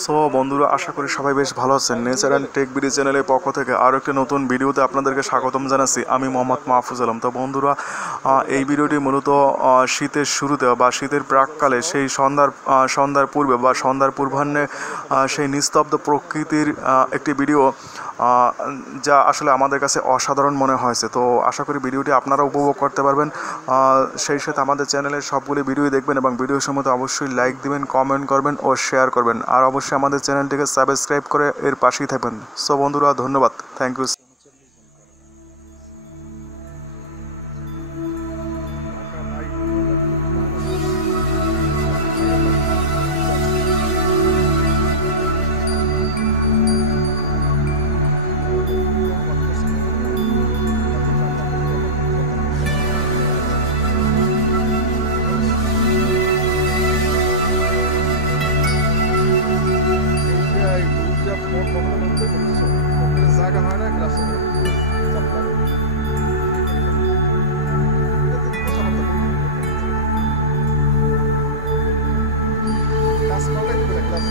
So বন্ধুরা, আশা করি সবাই বেশ ভালো আছেন। নেচার অ্যান্ড টেক বিডি চ্যানেলের পক্ষ থেকে আরও একটি নতুন ভিডিওতে আপনাদেরকে স্বাগতম জানাচ্ছি। আমি মোহাম্মদ মাহফুজ আলম। তো বন্ধুরা, এই ভিডিওটি মূলত শীতের শুরুতে বা শীতের প্রাককালে সেই সন্ধ্যার পূর্বে বা সন্ধ্যার পূর্বাহ্নে সেই নিস্তব্ধ প্রকৃতির একটি ভিডিও, যা আসলে আমাদের কাছে অসাধারণ মনে হয়েছে। তো আশা করি ভিডিওটি আপনারা উপভোগ করতে পারবেন। সেই সাথে আমাদের চ্যানেলের সবগুলি ভিডিও দেখবেন এবং ভিডিও সম্বন্ধে অবশ্যই লাইক দিবেন, কমেন্ট করবেন ও শেয়ার করবেন। আর অবশ্যই আমাদের চ্যানেলটিকে সাবস্ক্রাইব করে এর পাশেই থাকবেন। সো বন্ধুরা, ধন্যবাদ, থ্যাংক ইউ। জায়গা হয় না ক্লাস ক্লাস করলে ক্লাস